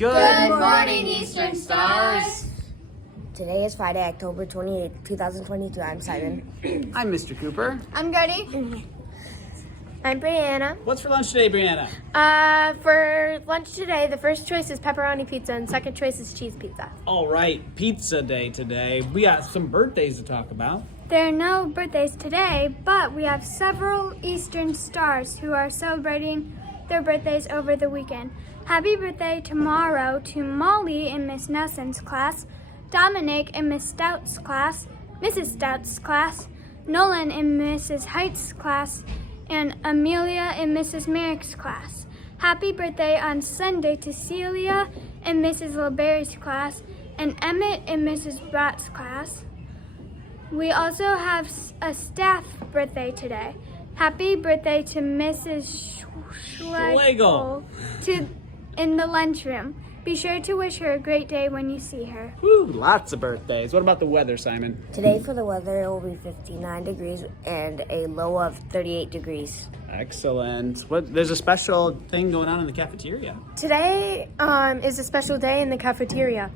Good morning, Eastern Stars. Today is Friday, October 28th, 2022. I'm Simon. I'm Mr. Cooper. I'm Gertie. I'm Brianna. What's for lunch today, Brianna? For lunch today, the first choice is pepperoni pizza and second choice is cheese pizza. All right, pizza day today. We got some birthdays to talk about. There are no birthdays today, but we have several Eastern Stars who are celebrating their birthdays over the weekend. Happy birthday tomorrow to Molly in Miss Nelson's class, Dominic in Miss Stout's class, Mrs. Stout's class, Nolan in Mrs. Height's class, and Amelia in Mrs. Merrick's class. Happy birthday on Sunday to Celia in Mrs. LeBerry's class and Emmett in Mrs. Bratt's class. We also have a staff birthday today. Happy birthday to Mrs. Schlegel in the lunchroom. Be sure to wish her a great day when you see her. Woo, lots of birthdays. What about the weather, Simon? Today for the weather, it will be 59 degrees and a low of 38 degrees. Excellent. There's a special thing going on in the cafeteria. Today is a special day in the cafeteria.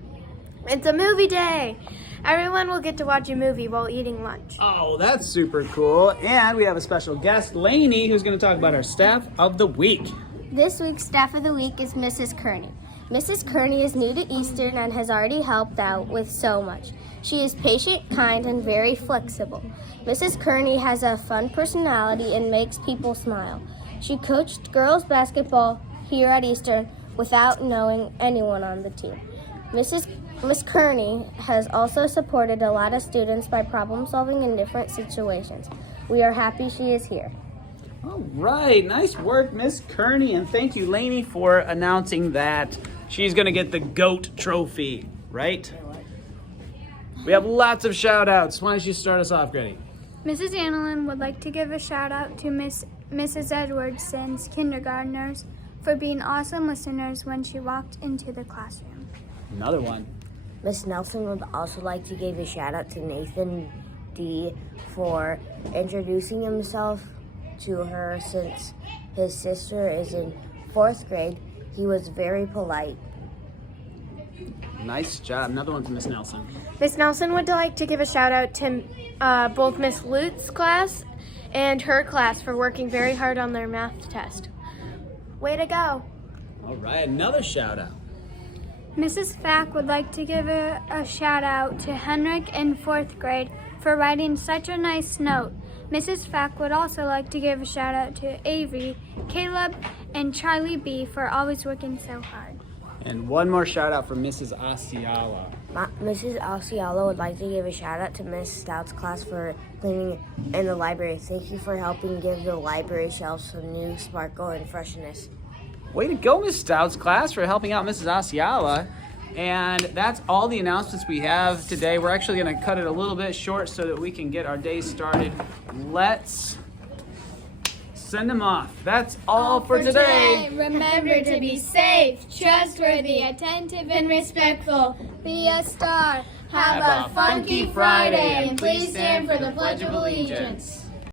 It's a movie day. Everyone will get to watch a movie while eating lunch. Oh, that's super cool. And we have a special guest, Lainey, who's going to talk about our staff of the week. This week's staff of the week is Mrs. Kearney. Mrs. Kearney is new to Eastern and has already helped out with so much. She is patient, kind, and very flexible. Mrs. Kearney has a fun personality and makes people smile. She coached girls basketball here at Eastern without knowing anyone on the team. Miss Kearney has also supported a lot of students by problem solving in different situations. We are happy she is here. All right, nice work, Miss Kearney, and thank you, Lainey, for announcing that she's going to get the GOAT trophy, right? We have lots of shout-outs. Why don't you start us off, Grady? Mrs. Annalyn would like to give a shout out to Mrs. Edwardson's kindergartners for being awesome listeners when she walked into the classroom. Another one. Miss Nelson would also like to give a shout out to Nathan D for introducing himself to her since his sister is in 4th grade. He was very polite. Nice job. Another one from Miss Nelson. Miss Nelson would like to give a shout out to both Miss Lute's class and her class for working very hard on their math test. Way to go. All right, another shout-out. Mrs. Fack would like to give a shout out to Henrik in 4th grade for writing such a nice note. Mrs. Fack would also like to give a shout out to Avery, Caleb, and Charlie B for always working so hard. And one more shout-out from Mrs. Asiala. Mrs. Alciala would like to give a shout out to Miss Stout's class for cleaning in the library. Thank you for helping give the library shelves some new sparkle and freshness. Way to go, Miss Stout's class, for helping out Mrs. Asiala. And that's all the announcements we have today. We're actually going to cut it a little bit short so that we can get our day started. Let's send them off. That's all for today. Remember to be safe, trustworthy, attentive, and respectful. Be a star. Have a funky Friday, and please stand for the Pledge of Allegiance.